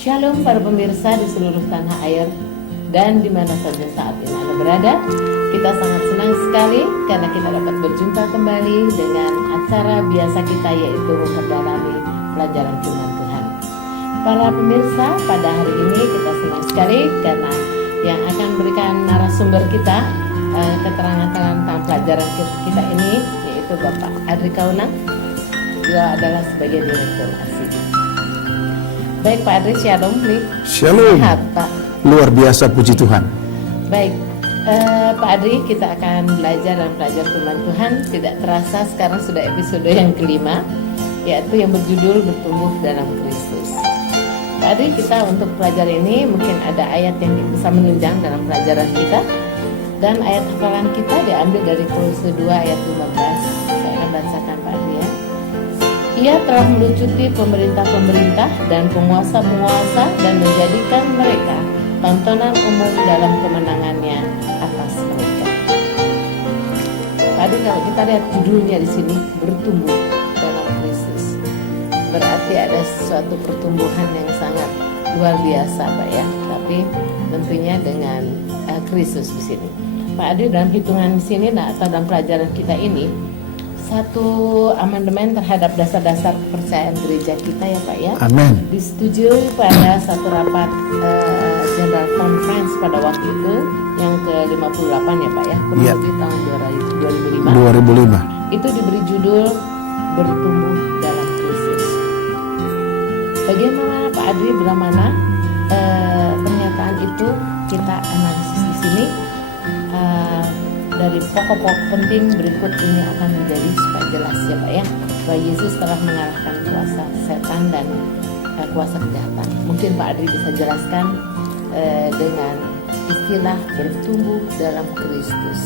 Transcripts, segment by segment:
Shalom para pemirsa di seluruh tanah air dan di mana saja saat ini Anda berada. Kita sangat senang sekali karena kita dapat berjumpa kembali dengan acara biasa kita, yaitu memperdalami pelajaran firman Tuhan. Para pemirsa, pada hari ini kita senang sekali karena yang akan memberikan narasumber kita keterangan tentang pelajaran kita ini yaitu Bapak Adri Kaunang. Beliau adalah sebagai direktur ASI. Baik Pak Adri, shalom. Shalom. Sehat Pak. Luar biasa, puji Tuhan. Baik, Pak Adri, kita akan belajar dan pelajar firman Tuhan. Tidak terasa sekarang sudah episode yang kelima, yaitu yang berjudul bertumbuh dalam Kristus. Pak Adri, kita untuk pelajar ini mungkin ada ayat yang bisa menunjang dalam pelajaran kita. Dan ayat hafalan kita diambil dari Kolose 2 ayat 15. Saya akan bacakan Pak Adri ya. Ia telah melucuti pemerintah-pemerintah dan penguasa-penguasa dan menjadikan mereka tontonan umum dalam kemenangannya atas mereka. Tadi kalau kita lihat judulnya di sini, bertumbuh dalam Kristus, berarti ada suatu pertumbuhan yang sangat luar biasa Pak ya. Tapi tentunya dengan Kristus di sini. Pak Adi, dalam hitungan di sini atau dalam pelajaran kita ini, satu amandemen terhadap dasar-dasar kepercayaan gereja kita ya Pak ya. Amin. Disetujui pada satu rapat General Conference pada waktu itu yang ke-58 ya Pak ya, kurang lebih tahun 2005. Itu diberi judul bertumbuh dalam Kristus. Bagaimana Pak Adri, bila mana pernyataan itu kita analisis di sini. Dari pokok-pokok penting berikut ini akan menjadi supaya jelas ya Pak ya, bahwa Yesus telah mengalahkan kuasa setan dan kuasa kejahatan. Mungkin Pak Adri bisa jelaskan dengan istilah bertumbuh dalam Kristus.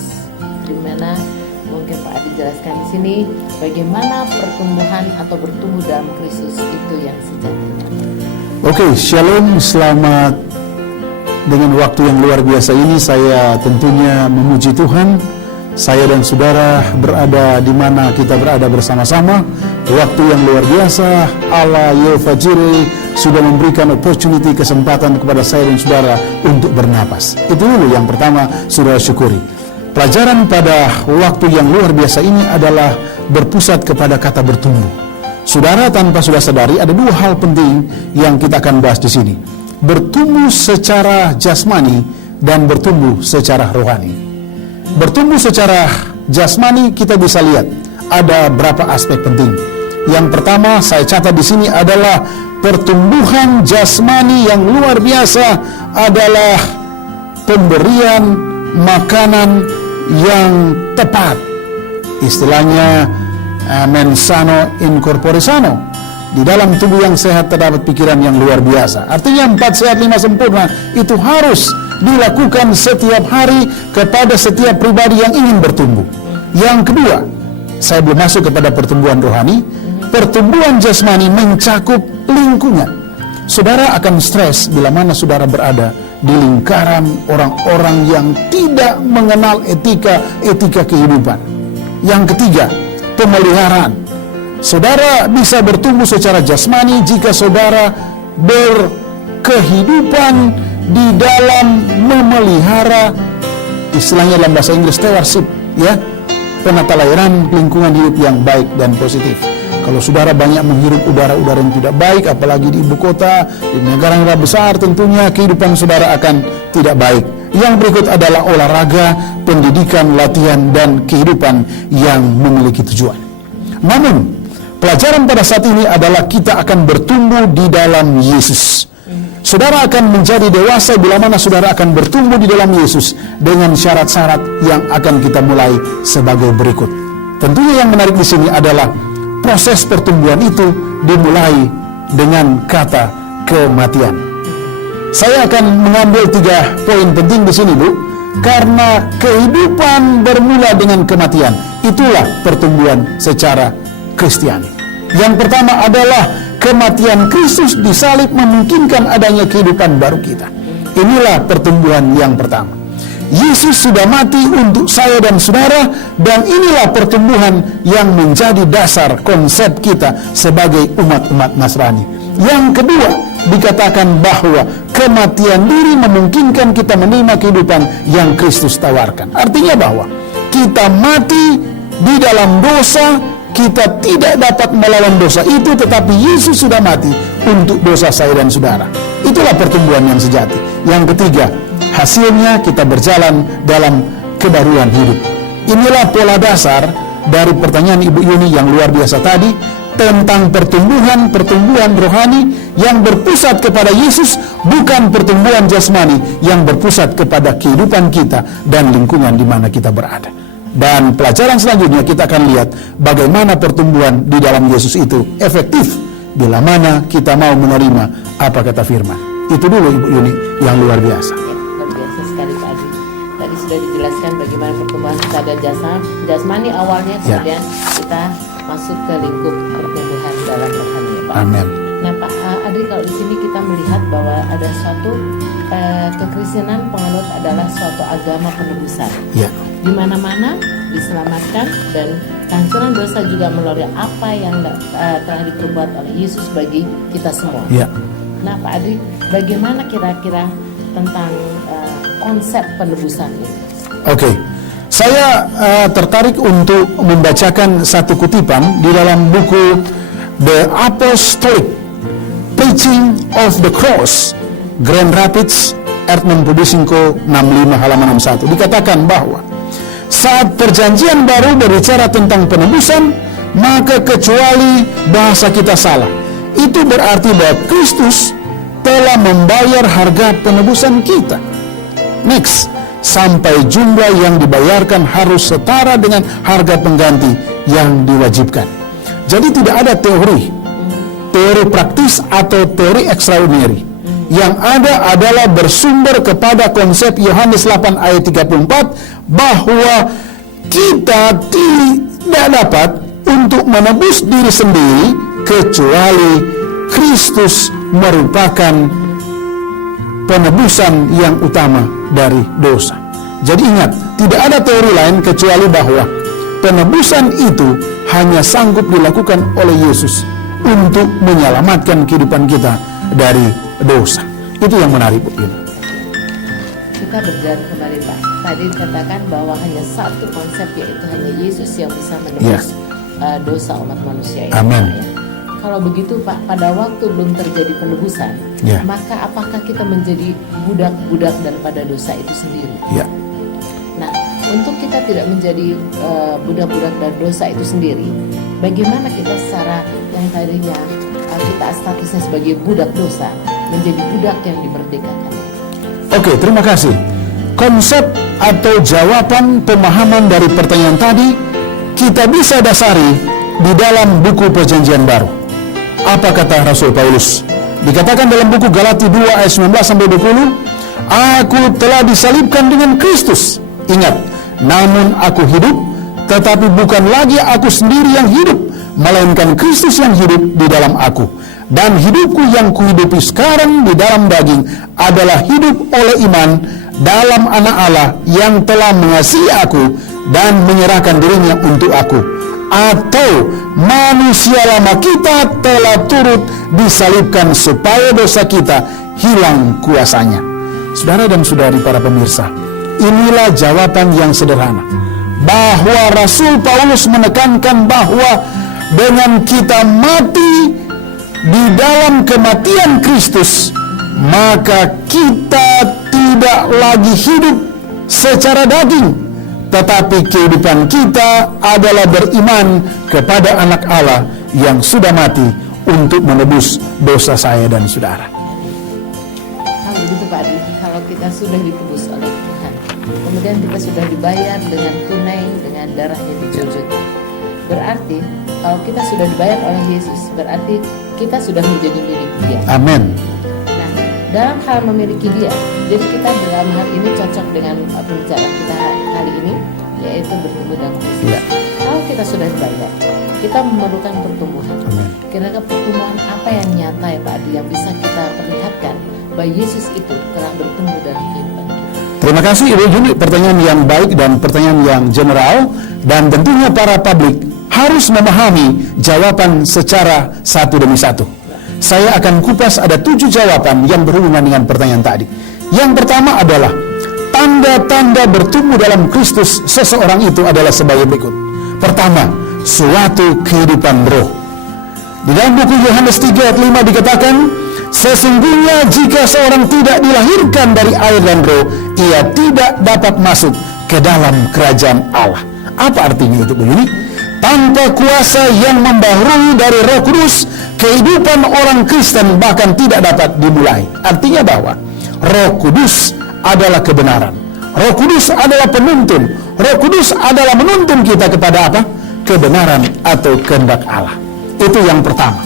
Di mana mungkin Pak Adri jelaskan di sini bagaimana pertumbuhan atau bertumbuh dalam Kristus itu yang sejatinya. Oke, shalom, selamat. Dengan waktu yang luar biasa ini saya tentunya memuji Tuhan. Saya dan saudara berada di mana kita berada bersama-sama. Waktu yang luar biasa, Allah Yehova Jireh sudah memberikan opportunity, kesempatan kepada saya dan saudara untuk bernapas. Itu dulu yang pertama, saudara syukuri. Pelajaran pada waktu yang luar biasa ini adalah berpusat kepada kata bertumbuh. Saudara, tanpa sudah sadari ada dua hal penting yang kita akan bahas di sini. Bertumbuh secara jasmani dan bertumbuh secara rohani. Bertumbuh secara jasmani kita bisa lihat ada berapa aspek penting. Yang pertama saya catat di sini adalah pertumbuhan jasmani yang luar biasa adalah pemberian makanan yang tepat. Istilahnya mens sano in corpore sano. Di dalam tubuh yang sehat terdapat pikiran yang luar biasa. Artinya 4 sehat 5 sempurna itu harus dilakukan setiap hari kepada setiap pribadi yang ingin bertumbuh. Yang kedua, saya belum masuk kepada pertumbuhan rohani. Pertumbuhan jasmani mencakup lingkungan. Saudara akan stres bila mana saudara berada di lingkaran orang-orang yang tidak mengenal etika kehidupan. Yang ketiga, pemeliharaan. Saudara bisa bertumbuh secara jasmani jika saudara berkehidupan di dalam memelihara, istilahnya dalam bahasa Inggris stewardship ya, penata layanan lingkungan hidup yang baik dan positif. Kalau saudara banyak menghirup udara-udara yang tidak baik, apalagi di ibu kota, di negara-negara besar, tentunya kehidupan saudara akan tidak baik. Yang berikut adalah olahraga, pendidikan, latihan, dan kehidupan yang memiliki tujuan. Namun pelajaran pada saat ini adalah kita akan bertumbuh di dalam Yesus. Saudara akan menjadi dewasa bila mana saudara akan bertumbuh di dalam Yesus dengan syarat-syarat yang akan kita mulai sebagai berikut. Tentunya yang menarik di sini adalah proses pertumbuhan itu dimulai dengan kata kematian. Saya akan mengambil 3 poin penting di sini, Bu. Karena kehidupan bermula dengan kematian. Itulah pertumbuhan secara Kristiani. Yang pertama adalah kematian Kristus di salib memungkinkan adanya kehidupan baru kita. Inilah pertumbuhan yang pertama. Yesus sudah mati untuk saya dan saudara, dan inilah pertumbuhan yang menjadi dasar konsep kita sebagai umat-umat Nasrani. Yang kedua, dikatakan bahwa kematian diri memungkinkan kita menerima kehidupan yang Kristus tawarkan. Artinya bahwa kita mati di dalam dosa, kita tidak dapat melawan dosa itu, tetapi Yesus sudah mati untuk dosa saya dan saudara. Itulah pertumbuhan yang sejati. Yang ketiga, hasilnya kita berjalan dalam kebaruan hidup. Inilah pola dasar dari pertanyaan Ibu Yuni yang luar biasa tadi tentang pertumbuhan rohani yang berpusat kepada Yesus, bukan pertumbuhan jasmani yang berpusat kepada kehidupan kita dan lingkungan di mana kita berada. Dan pelajaran selanjutnya kita akan lihat bagaimana pertumbuhan di dalam Yesus itu efektif bila mana kita mau menerima apa kata firman. Itu dulu Ibu Yuni yang luar biasa. Ya, luar biasa sekali Pak Adi. Tadi sudah dijelaskan bagaimana pertumbuhan sadar jasmani awalnya, kemudian kita masuk ke lingkup pertumbuhan dalam rohani, Pak. Amin. Nah Pak Adi, kalau di sini kita melihat bahwa ada suatu kekristenan penganut adalah suatu agama penebusan. Ya. Di mana-mana diselamatkan dan kehancuran dosa juga melalui apa yang telah diperbuat oleh Yesus bagi kita semua. Ya. Nah Pak Adi, bagaimana kira-kira tentang konsep penebusan ini? Oke. Saya tertarik untuk membacakan satu kutipan di dalam buku The Apostolic Preaching of the Cross, Grand Rapids, Earthman Publishing Co. 65 halaman 61. Dikatakan bahwa saat perjanjian baru berbicara tentang penebusan, maka kecuali bahasa kita salah, itu berarti bahwa Kristus telah membayar harga penebusan kita. Next, sampai jumlah yang dibayarkan harus setara dengan harga pengganti yang diwajibkan. Jadi tidak ada teori praktis atau teori extraordinary. Yang ada adalah bersumber kepada konsep Yohanes 8 ayat 34 bahwa kita tidak dapat untuk menebus diri sendiri kecuali Kristus merupakan penebusan yang utama dari dosa. Jadi ingat, tidak ada teori lain kecuali bahwa penebusan itu hanya sanggup dilakukan oleh Yesus untuk menyelamatkan kehidupan kita dari dosa. Itu yang menarik, Bu. Kita berjalan kembali Pak. Tadi dikatakan bahwa hanya satu konsep, yaitu hanya Yesus yang bisa menebus dosa umat manusia. Amin. Ya. Kalau begitu Pak, pada waktu belum terjadi penebusan, maka apakah kita menjadi budak-budak daripada dosa itu sendiri? Ya. Nah, untuk kita tidak menjadi budak-budak dari dosa itu sendiri, bagaimana kita secara yang tadinya kita statusnya sebagai budak dosa menjadi budak yang dimerdekakan? Oke, terima kasih. Konsep atau jawaban pemahaman dari pertanyaan tadi kita bisa dasari di dalam buku Perjanjian Baru. Apa kata Rasul Paulus? Dikatakan dalam buku Galati 2 ayat 19-20, aku telah disalibkan dengan Kristus. Ingat, namun aku hidup, tetapi bukan lagi aku sendiri yang hidup, melainkan Kristus yang hidup di dalam aku. Dan hidupku yang kuhidupi sekarang di dalam daging adalah hidup oleh iman dalam Anak Allah yang telah mengasihi aku dan menyerahkan dirinya untuk aku. Atau manusia lama kita telah turut disalibkan supaya dosa kita hilang kuasanya. Saudara dan saudari para pemirsa, inilah jawaban yang sederhana, bahwa Rasul Paulus menekankan bahwa dengan kita mati di dalam kematian Kristus, maka kita tidak lagi hidup secara daging, tetapi kehidupan kita adalah beriman kepada Anak Allah yang sudah mati untuk menebus dosa saya dan saudara. Kalau begitu Pak Adi, kalau kita sudah ditebus oleh Tuhan, kemudian kita sudah dibayar dengan tunai dengan darahnya dicurahkan, berarti kalau kita sudah dibayar oleh Yesus, berarti kita sudah menjadi milik Dia. Amin. Nah, dalam hal memiliki Dia, jadi kita dalam hal ini cocok dengan pembicaraan kita kali ini, yaitu bertumbuh dalam Kristus. Ya. Kalau kita sudah dibayar, kita memerlukan pertumbuhan. Amin. Kira-kira pertumbuhan apa yang nyata ya Pak Adi, yang bisa kita perlihatkan bahwa Yesus itu telah bertumbuh dalam kehidupan kita? Terima kasih Ibu Yuni, pertanyaan yang baik dan pertanyaan yang general, dan tentunya para publik harus memahami jawaban secara satu demi satu. saya akan kupas ada 7 jawaban yang berhubungan dengan pertanyaan tadi. Yang pertama adalah tanda-tanda bertumbuh dalam Kristus seseorang itu adalah sebagai berikut. Pertama, suatu kehidupan roh. Di dalam buku Yohanes 3 ayat 5 dikatakan, sesungguhnya jika seorang tidak dilahirkan dari air dan roh, ia tidak dapat masuk ke dalam kerajaan Allah. Apa artinya itu begini? Tanpa kuasa yang membaharui dari Roh Kudus, kehidupan orang Kristen bahkan tidak dapat dimulai. Artinya bahwa Roh Kudus adalah kebenaran. Roh Kudus adalah penuntun. Roh Kudus adalah menuntun kita kepada apa? Kebenaran atau kehendak Allah. Itu yang pertama.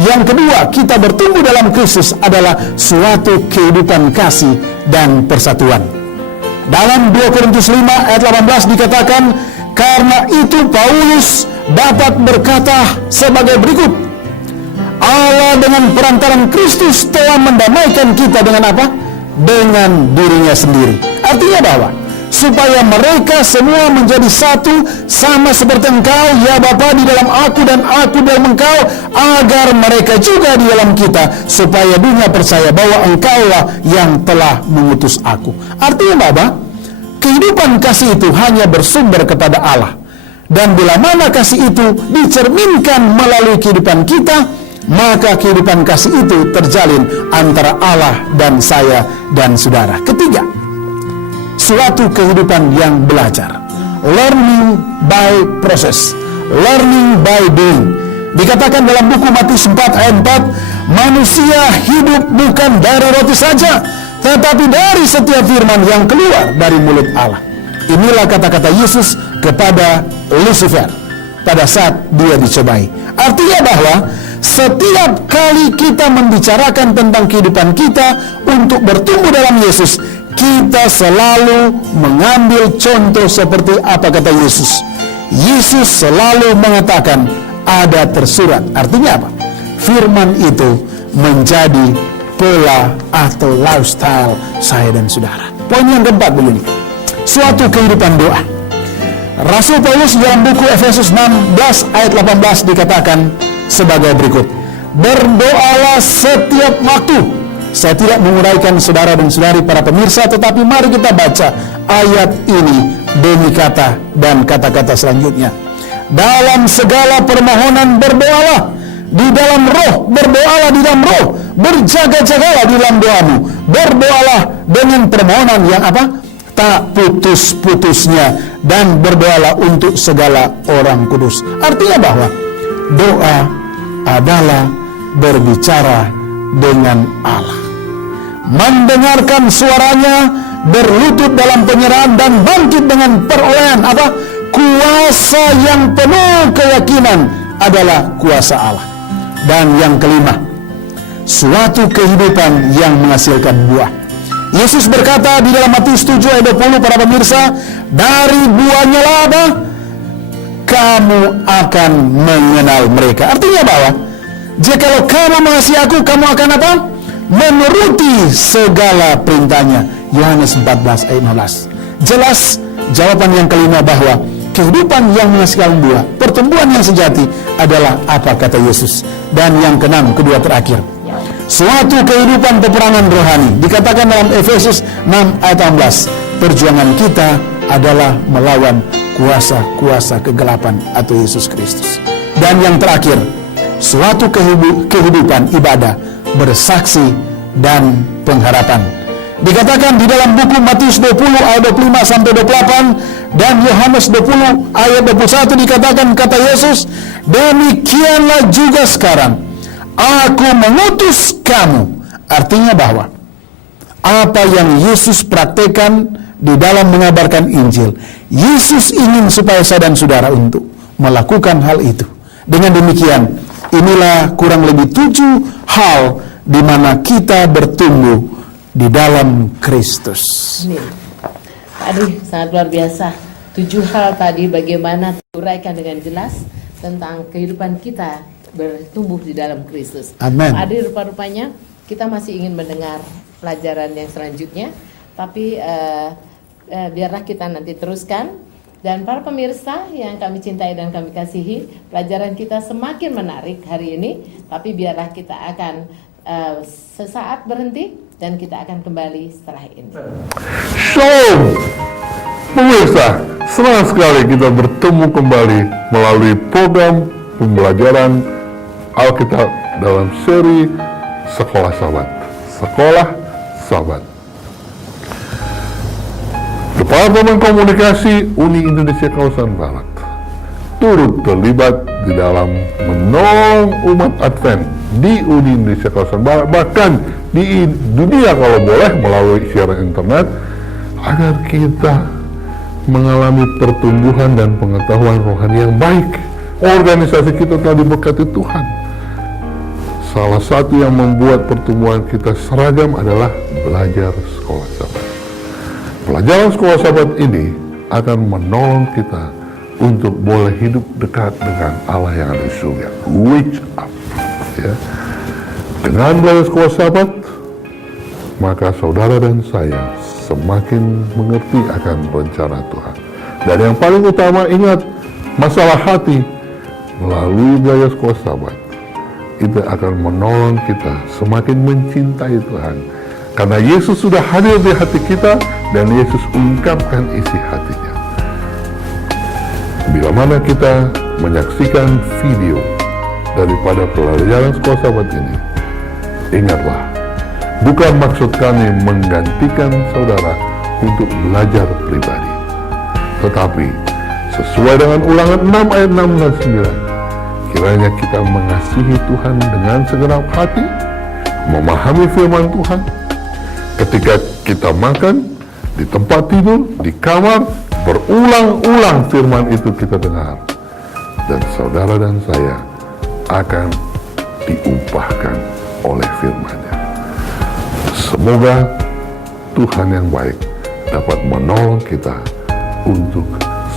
Yang kedua, kita bertumbuh dalam Kristus adalah suatu kehidupan kasih dan persatuan. Dalam 2 Korintus 5 ayat 18 dikatakan, karena itu Paulus dapat berkata sebagai berikut, Allah dengan perantaran Kristus telah mendamaikan kita dengan apa? Dengan dirinya sendiri. Artinya bahwa supaya mereka semua menjadi satu, sama seperti Engkau ya Bapa di dalam aku dan aku dalam Engkau, agar mereka juga di dalam kita, supaya dunia percaya bahwa Engkaulah yang telah mengutus aku. Artinya Bapak, kehidupan kasih itu hanya bersumber kepada Allah. Dan bila mana kasih itu dicerminkan melalui kehidupan kita, maka kehidupan kasih itu terjalin antara Allah dan saya dan saudara. Ketiga, suatu kehidupan yang belajar. Learning by process, learning by doing. Dikatakan dalam buku Matius 4 ayat 4, manusia hidup bukan dari roti saja, tetapi dari setiap firman yang keluar dari mulut Allah. Inilah kata-kata Yesus kepada Lucifer pada saat dia dicobai. Artinya bahwa setiap kali kita membicarakan tentang kehidupan kita untuk bertumbuh dalam Yesus, kita selalu mengambil contoh seperti apa kata Yesus. Yesus selalu mengatakan ada tersurat. Artinya apa? Firman itu menjadi pola atau lifestyle saya dan saudara. Poin yang keempat begini, suatu kehidupan doa. Rasul Paulus dalam buku Efesus 16 ayat 18 dikatakan sebagai berikut, berdoalah setiap waktu. Saya tidak menguraikan saudara dan saudari para pemirsa, tetapi mari kita baca ayat ini demi kata dan kata-kata selanjutnya. Dalam segala permohonan berdoalah di dalam roh, berdoalah di dalam roh, berjaga-jagalah di dalam doamu, berdoalah dengan permohonan yang apa? Tak putus-putusnya, dan berdoalah untuk segala orang kudus. Artinya bahwa doa adalah berbicara dengan Allah, mendengarkan suaranya, berlutut dalam penyerahan, dan bangkit dengan perolehan apa? Kuasa yang penuh keyakinan adalah kuasa Allah. Dan yang kelima, suatu kehidupan yang menghasilkan buah. Yesus berkata di dalam Matius 7 ayat 20 para pemirsa, dari buahnya lah apa? Kamu akan mengenal mereka. Artinya bahwa jikalau kamu mengasihi aku, kamu akan apa? Menuruti segala perintahnya. Yohanes 14 ayat 15. Jelas jawaban yang kelima bahwa kehidupan yang menghasilkan buah, pertumbuhan yang sejati adalah apa kata Yesus. Dan yang keenam, kedua terakhir, suatu kehidupan peperangan rohani. Dikatakan dalam Efesus 6 ayat 18, perjuangan kita adalah melawan kuasa-kuasa kegelapan atau Yesus Kristus. Dan yang terakhir, suatu kehidupan ibadah, bersaksi dan pengharapan. Dikatakan di dalam buku Matius 20 ayat 25 sampai 28 dan Yohanes 20 ayat 21 dikatakan kata Yesus, demikianlah juga sekarang aku mengutus kamu. Artinya bahwa apa yang Yesus praktekkan di dalam mengabarkan Injil, Yesus ingin supaya saya dan saudara untuk melakukan hal itu. Dengan demikian, inilah kurang lebih 7 hal di mana kita bertumbuh di dalam Kristus. Amin. Pak Adri, sangat luar biasa. 7 hal tadi bagaimana diuraikan dengan jelas tentang kehidupan kita bertumbuh di dalam Kristus. Amin. Pak Adri, rupa-rupanya kita masih ingin mendengar pelajaran yang selanjutnya, tapi biarlah kita nanti teruskan Dan para pemirsa yang kami cintai dan kami kasihi, pelajaran kita semakin menarik hari ini, tapi biarlah kita akan sesaat berhenti dan kita akan kembali setelah ini. Shalom! Pemirsa, senang sekali kita bertemu kembali melalui program pembelajaran Alkitab dalam seri Sekolah Sahabat. Sekolah Sahabat. Departemen Komunikasi Uni Indonesia Kawasan Barat turut terlibat di dalam menolong umat Advent di Uni Indonesia Kawasan Barat, bahkan di dunia kalau boleh melalui siaran internet, agar kita mengalami pertumbuhan dan pengetahuan rohani yang baik. Organisasi kita telah diberkati Tuhan. Salah satu yang membuat pertumbuhan kita seragam adalah belajar sekolah sahabat. Pelajaran sekolah sahabat ini akan menolong kita untuk boleh hidup dekat dengan Allah yang ada di surga. Reach up. Ya. Dengan belajar sekolah sahabat, maka saudara dan saya semakin mengerti akan rencana Tuhan. Dan yang paling utama, ingat, masalah hati melalui belajar sekolah sahabat itu akan menolong kita semakin mencintai Tuhan. Karena Yesus sudah hadir di hati kita dan Yesus ungkapkan isi hatinya. Bila mana kita menyaksikan video daripada pelajaran sekolah sahabat ini, ingatlah, bukan maksud kami menggantikan saudara untuk belajar pribadi. Tetapi, sesuai dengan Ulangan 6 ayat 6 dan 9, kiranya kita mengasihi Tuhan dengan segenap hati, memahami firman Tuhan. Ketika kita makan, di tempat tidur, di kamar, berulang-ulang firman itu kita dengar. Dan saudara dan saya akan diubahkan oleh firman-Nya. Semoga Tuhan yang baik dapat menolong kita untuk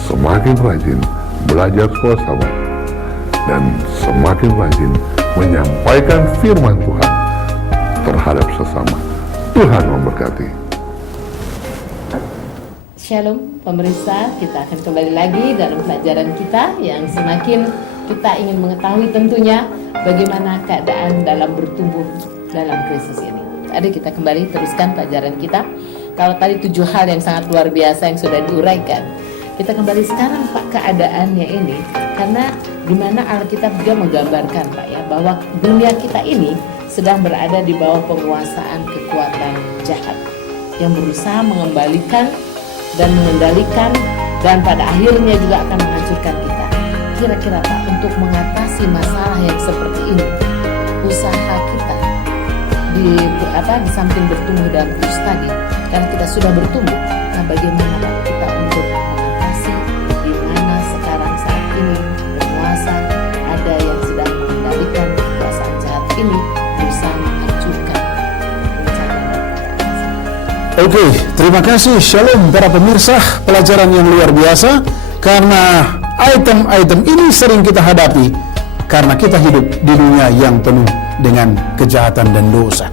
semakin rajin belajar sekolah sahabat dan semakin rajin menyampaikan firman Tuhan terhadap sesama. Tuhan memberkati. Shalom pemirsa, kita akan kembali lagi dalam pelajaran kita yang semakin kita ingin mengetahui tentunya bagaimana keadaan dalam bertumbuh dalam Kristus ini. Tadi kita kembali teruskan pelajaran kita. Kalau tadi 7 hal yang sangat luar biasa yang sudah diuraikan, kita kembali sekarang Pak keadaannya ini, karena di mana Alkitab juga menggambarkan Pak ya, bahwa dunia kita ini sedang berada di bawah penguasaan kekuatan jahat yang berusaha mengembalikan dan mengendalikan dan pada akhirnya juga akan menghancurkan kita. Kira-kira Pak, untuk mengatasi masalah yang seperti ini, usaha kita di samping bertumbuh dalam Kristus tadi, karena kita sudah bertumbuh, nah bagaimana Pak kita untuk mengatasi di mana sekarang saat ini penguasa ada yang sedang mengendalikan kekuasaan jahat ini berusaha menghancurkan rencana dan kekayaan. Oke, terima kasih. Shalom para pemirsa, pelajaran yang luar biasa, karena item-item ini sering kita hadapi karena kita hidup di dunia yang penuh dengan kejahatan dan dosa.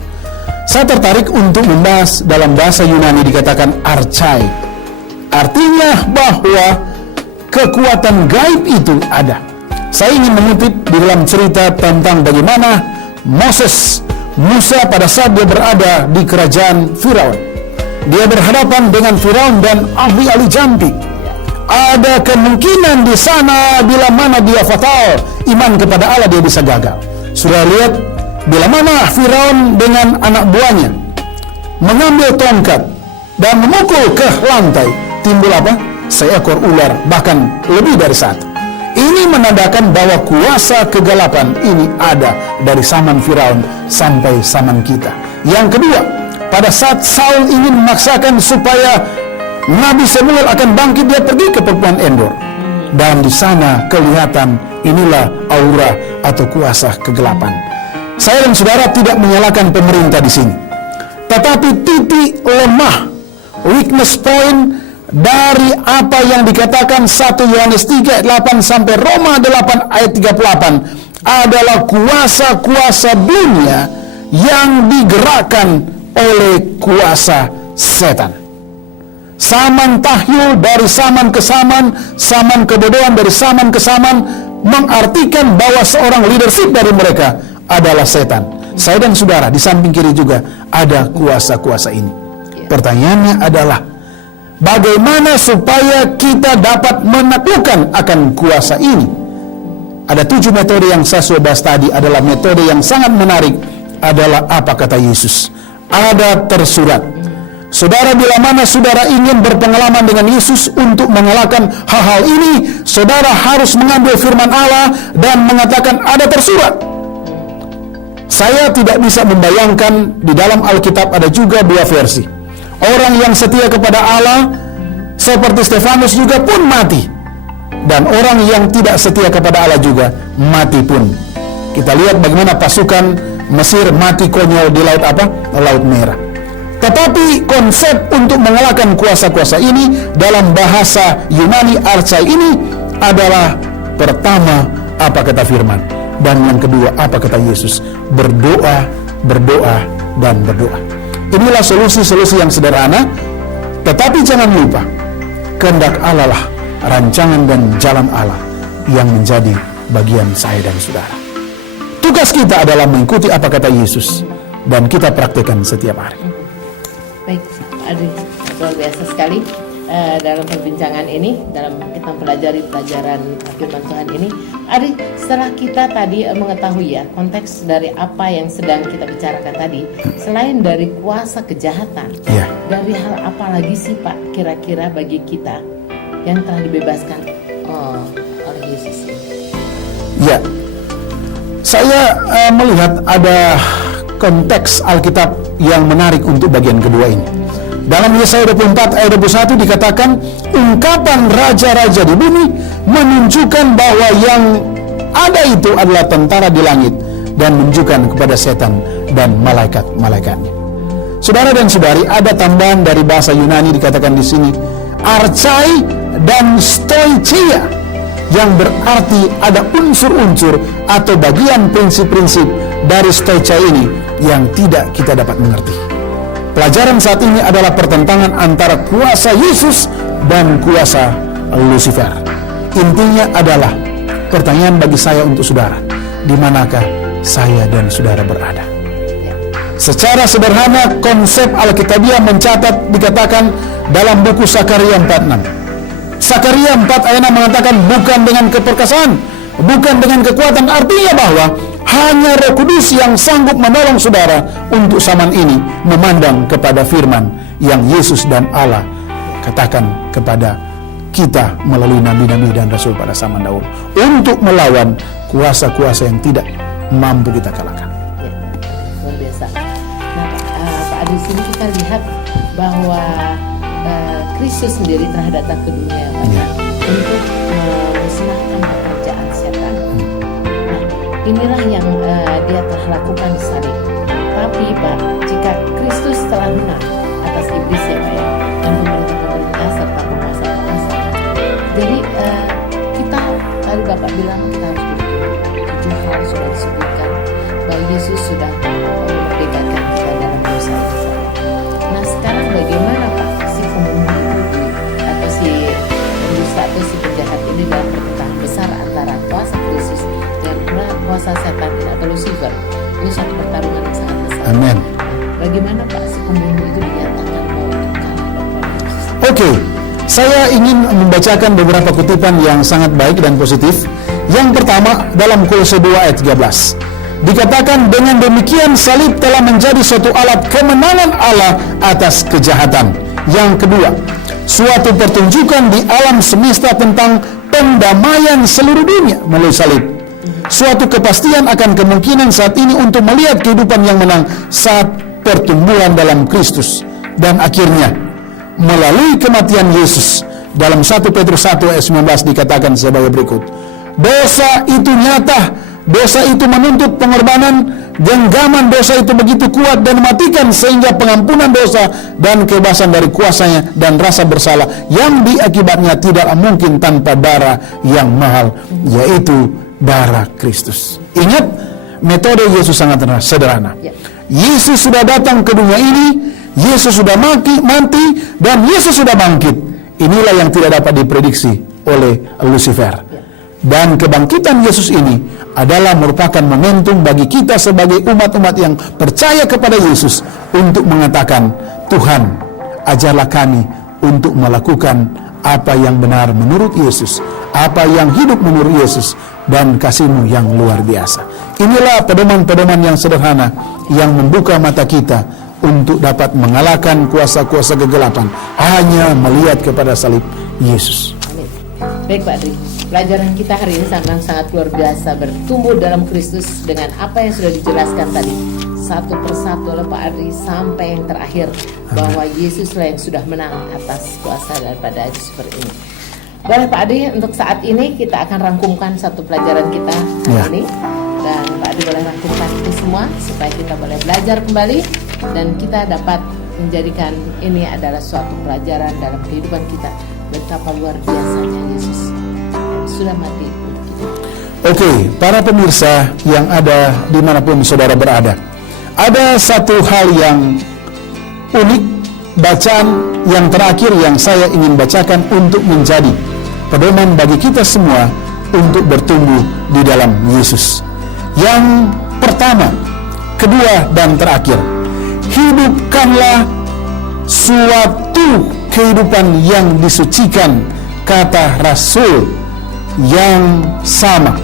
Saya tertarik untuk membahas dalam bahasa Yunani dikatakan archai. Artinya bahwa kekuatan gaib itu ada. Saya ingin mengutip di dalam cerita tentang bagaimana Musa pada saat dia berada di kerajaan Firaun. Dia berhadapan dengan Firaun dan ahli-ahli cantik. Ada kemungkinan di sana bila mana dia fatal, iman kepada Allah dia bisa gagal. Sudah lihat bila mana Firaun dengan anak buahnya mengambil tongkat dan memukul ke lantai, timbul apa? Seekor ular, bahkan lebih dari satu. Ini menandakan bahwa kuasa kegelapan ini ada dari zaman Firaun sampai zaman kita. Yang kedua, pada saat Saul ingin memaksakan supaya Nabi Samuel akan bangkit, dia pergi ke Perempuan Endor. Dan di sana kelihatan inilah aura atau kuasa kegelapan. Saya dan saudara tidak menyalahkan pemerintah di sini. Tetapi titik lemah, weakness point dari apa yang dikatakan 1 Yohanes 3 ayat 8 sampai Roma 8 ayat 38 adalah kuasa-kuasa dunia yang digerakkan oleh kuasa setan. Saman tahyul dari saman ke saman kebodohan dari saman ke saman, mengartikan bahwa seorang leadership dari mereka adalah setan. Saya dan saudara, di samping kiri juga ada kuasa-kuasa ini. Pertanyaannya adalah, bagaimana supaya kita dapat menaklukkan akan kuasa ini? Ada 7 metode yang saya sudah bahas tadi. Adalah metode yang sangat menarik. Adalah apa kata Yesus? Ada tersurat. Saudara, bila mana saudara ingin berpengalaman dengan Yesus untuk mengalahkan hal-hal ini, saudara harus mengambil firman Allah dan mengatakan ada tersurat. Saya tidak bisa membayangkan, di dalam Alkitab ada juga 2 versi. Orang yang setia kepada Allah seperti Stefanus juga pun mati, dan orang yang tidak setia kepada Allah juga mati pun. Kita lihat bagaimana pasukan Mesir mati konyol di laut apa? Laut Merah. Tetapi konsep untuk mengalahkan kuasa-kuasa ini dalam bahasa Yunani archai ini adalah, pertama, apa kata firman, dan yang kedua, apa kata Yesus? Berdoa, berdoa, dan berdoa. Inilah solusi-solusi yang sederhana, tetapi jangan lupa, kehendak Allah lah rancangan dan jalan Allah yang menjadi bagian saya dan saudara. Tugas kita adalah mengikuti apa kata Yesus, dan kita praktekkan setiap hari. Baik, Adri, luar biasa sekali dalam perbincangan ini, dalam kita mempelajari pelajaran firman Tuhan ini. Adri, setelah kita tadi mengetahui ya konteks dari apa yang sedang kita bicarakan tadi, selain dari kuasa kejahatan, dari hal apa lagi sih Pak kira-kira bagi kita yang telah dibebaskan oleh Yesus ini? Ya, saya melihat ada konteks Alkitab yang menarik untuk bagian kedua ini. Dalam Yesaya 24 ayat 21 dikatakan, ungkapan raja-raja di bumi menunjukkan bahwa yang ada itu adalah tentara di langit, dan menunjukkan kepada setan dan malaikat-malaikatnya. Saudara dan saudari, ada tambahan dari bahasa Yunani dikatakan di sini, archai dan stoicheia, yang berarti ada unsur-unsur atau bagian prinsip-prinsip dari stoicheia ini yang tidak kita dapat mengerti. Pelajaran saat ini adalah pertentangan antara kuasa Yesus dan kuasa Lucifer. Intinya adalah pertanyaan bagi saya untuk saudara, di manakah saya dan saudara berada? Secara sederhana, konsep Alkitabiah mencatat, dikatakan dalam buku Sakaria 4:6. Sakaria 4 ayat 6 mengatakan, bukan dengan keperkasaan, bukan dengan kekuatan. Artinya bahwa hanya Roh Kudus yang sanggup menolong saudara untuk zaman ini memandang kepada firman yang Yesus dan Allah katakan kepada kita melalui nabi-nabi dan rasul pada zaman dahulu, untuk melawan kuasa-kuasa yang tidak mampu kita kalahkan. Ya, luar biasa. Nah, Pak Adi, sini kita lihat bahwa Kristus sendiri telah datang ke dunia untuk memusnahkan pekerjaan setan. Nah, inilah yang dia telah lakukan di salib. Tapi Pak, jika Kristus telah menang atas iblis ya Pak ya, dan pemerintah serta penguasa-penguasa, jadi kita tadi Bapak bilang kita harus bersyukur. 7 hal sudah disebutkan bahwa Yesus sudah memerdekakan kita dalam dosa. Nah, sekarang bagaimana Pak si pembunuh itu atau si pendusta atau si penjahat ini dalam pertentangan besar antara kuasa Kristus dan kuasa setan atau Lucifer? Ini suatu pertarungan yang sangat besar. Amin. Bagaimana Pak si pembunuh itu dinyatakan bahwa itu kalah daripada Yesus? Oke, saya ingin membacakan beberapa kutipan yang sangat baik dan positif. Yang pertama dalam Kolose 2 ayat 13. Dikatakan, dengan demikian salib telah menjadi suatu alat kemenangan Allah atas kejahatan. Yang kedua, suatu pertunjukan di alam semesta tentang pendamaian seluruh dunia melalui salib. Suatu kepastian akan kemungkinan saat ini untuk melihat kehidupan yang menang saat pertumbuhan dalam Kristus. Dan akhirnya, melalui kematian Yesus, dalam 1 Petrus 1 ayat 19 dikatakan sebagai berikut. Dosa itu nyata, dosa itu menuntut pengorbanan, genggaman dosa itu begitu kuat dan mematikan, sehingga pengampunan dosa dan kebebasan dari kuasanya dan rasa bersalah yang diakibatnya tidak mungkin tanpa darah yang mahal, yaitu darah Kristus. Ingat, metode Yesus sangat sederhana. Yesus sudah datang ke dunia ini Yesus sudah mati, dan Yesus sudah bangkit. Inilah yang tidak dapat diprediksi oleh Lucifer. Dan kebangkitan Yesus ini adalah merupakan momentum bagi kita sebagai umat-umat yang percaya kepada Yesus untuk mengatakan, Tuhan, ajarlah kami untuk melakukan apa yang benar menurut Yesus, apa yang hidup menurut Yesus, dan kasih-Mu yang luar biasa. Inilah pedoman-pedoman yang sederhana yang membuka mata kita untuk dapat mengalahkan kuasa-kuasa kegelapan hanya melihat kepada salib Yesus. Amin. Baik Pak Adri, pelajaran kita hari ini sangat luar biasa, bertumbuh dalam Kristus dengan apa yang sudah dijelaskan tadi satu persatu oleh Pak Adri sampai yang terakhir, bahwa Yesuslah yang sudah menang atas kuasa daripada Lucifer ini. Boleh Pak Adri, untuk saat ini kita akan rangkumkan satu pelajaran kita hari ini, dan Pak Adri boleh rangkumkan itu semua supaya kita boleh belajar kembali dan kita dapat menjadikan ini adalah suatu pelajaran dalam kehidupan kita, betapa luar biasanya Yesus yang sudah mati untuk kita. Oke, para pemirsa yang ada dimanapun saudara berada, ada satu hal yang unik, bacaan yang terakhir yang saya ingin bacakan untuk menjadi pedoman bagi kita semua untuk bertumbuh di dalam Yesus. Yang pertama, kedua, dan terakhir, hidupkanlah suatu kehidupan yang disucikan, kata Rasul, yang sama,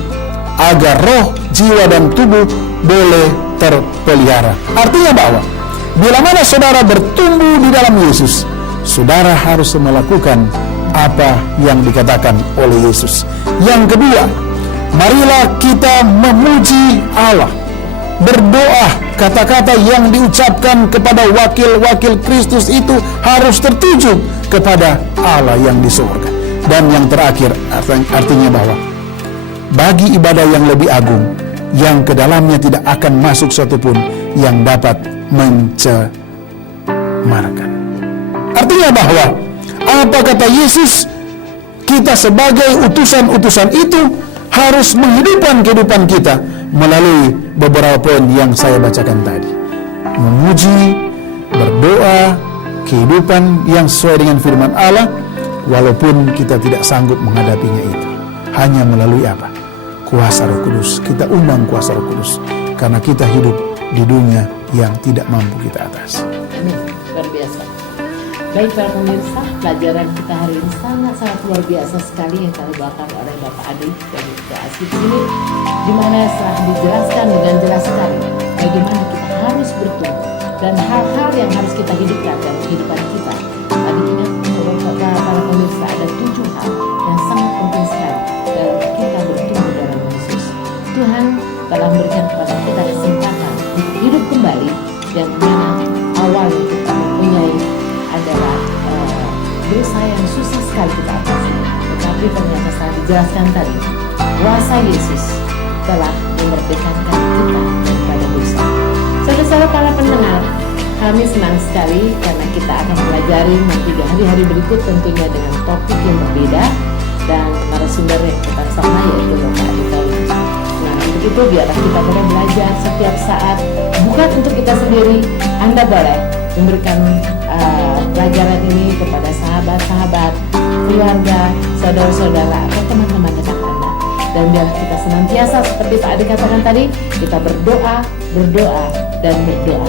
agar roh, jiwa, dan tubuh boleh terpelihara. Artinya bahwa bila mana saudara bertumbuh di dalam Yesus, saudara harus melakukan apa yang dikatakan oleh Yesus. Yang kedua, marilah kita memuji Allah. Berdoa, kata-kata yang diucapkan kepada wakil-wakil Kristus itu harus tertuju kepada Allah yang di surga. Dan yang terakhir, artinya bahwa bagi ibadah yang lebih agung, yang ke dalamnya tidak akan masuk satupun yang dapat mencemarkan. Artinya bahwa apa kata Yesus, kita sebagai utusan-utusan itu harus menghidupkan kehidupan kita melalui beberapa poin yang saya bacakan tadi. Memuji, berdoa, kehidupan yang sesuai dengan firman Allah, walaupun kita tidak sanggup menghadapinya itu. Hanya melalui apa? Kuasa Roh Kudus. Kita undang kuasa Roh Kudus, karena kita hidup di dunia yang tidak mampu kita atasi. Amin. Luar biasa. Baik para pemirsa, pelajaran kita hari ini sangat luar biasa sekali yang kami bawakan oleh Bapak Adi dan Ibu Asli di sini, di mana setelah dijelaskan dengan jelas sekali bagaimana kita harus bertumbuh dan hal-hal yang harus kita hidupkan dalam kehidupan kita. Tadi ingat para pemirsa, ada 7 hal yang sangat penting sekali dalam kita bertumbuh dalam Yesus. Tuhan telah memberikan kepada kita kesempatan untuk hidup kembali, yang mana awal yang kita mempunyai adalah dosa yang susah sekali kita atasi. Tetapi ternyata setelah dijelaskan tadi, kuasa Yesus telah memerdekakan kita daripada dosa. Saudara-saudara para pendengar, kami senang sekali karena kita akan pelajari nanti di hari-hari berikut tentunya dengan topik yang berbeda dan narasumber yang kita sama, yaitu Bapak Adi Tauri. Nah, untuk itu biarlah kita boleh belajar setiap saat, bukan untuk kita sendiri. Anda boleh memberikan pelajaran ini kepada sahabat-sahabat, keluarga, saudara-saudara, atau teman-teman dekat Anda. Dan biarlah kita senantiasa seperti Pak Adi katakan tadi, kita berdoa, dan berdoa.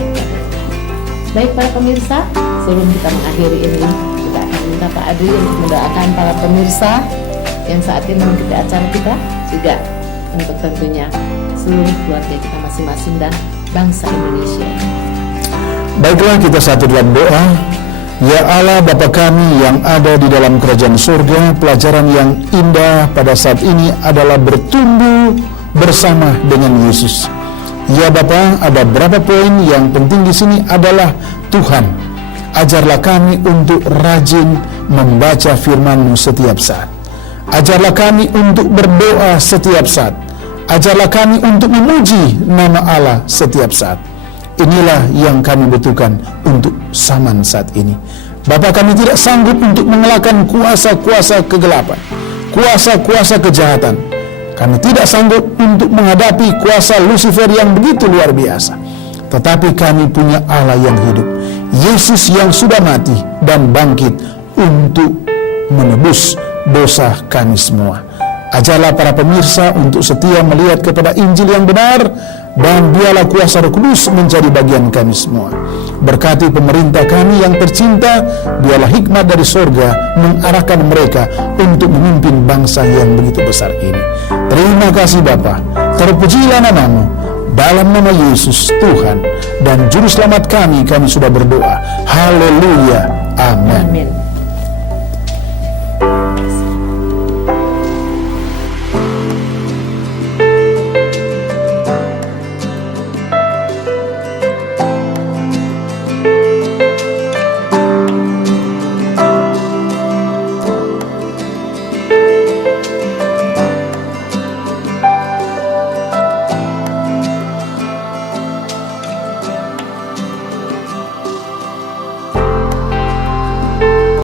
Baik para pemirsa, sebelum kita mengakhiri ini, kita akan minta Pak Adi untuk mendoakan para pemirsa yang saat ini mengikuti acara kita, juga untuk tentunya seluruh keluarga kita masing-masing dan bangsa Indonesia. Baiklah, kita satu dalam doa. Ya Allah, Bapa kami yang ada di dalam kerajaan surga, pelajaran yang indah pada saat ini adalah bertumbuh bersama dengan Yesus. Ya Bapa, ada berapa poin yang penting di sini adalah Tuhan, ajarlah kami untuk rajin membaca firman-Mu setiap saat. Ajarlah kami untuk berdoa setiap saat. Ajarlah kami untuk memuji nama Allah setiap saat. Inilah yang kami butuhkan untuk zaman saat ini. Bapa, kami tidak sanggup untuk mengalahkan kuasa-kuasa kegelapan, kuasa-kuasa kejahatan. Kami tidak sanggup untuk menghadapi kuasa Lucifer yang begitu luar biasa. Tetapi kami punya Allah yang hidup, Yesus yang sudah mati dan bangkit untuk menebus dosa kami semua. Ajarlah para pemirsa untuk setia melihat kepada Injil yang benar, dan biarlah kuasa Roh Kudus menjadi bagian kami semua. Berkati pemerintah kami yang tercinta, biarlah hikmat dari sorga mengarahkan mereka untuk memimpin bangsa yang begitu besar ini. Terima kasih Bapa, terpujilah nama-Mu. Dalam nama Yesus Tuhan dan Juru Selamat kami sudah berdoa. Haleluya. Amin. Amin.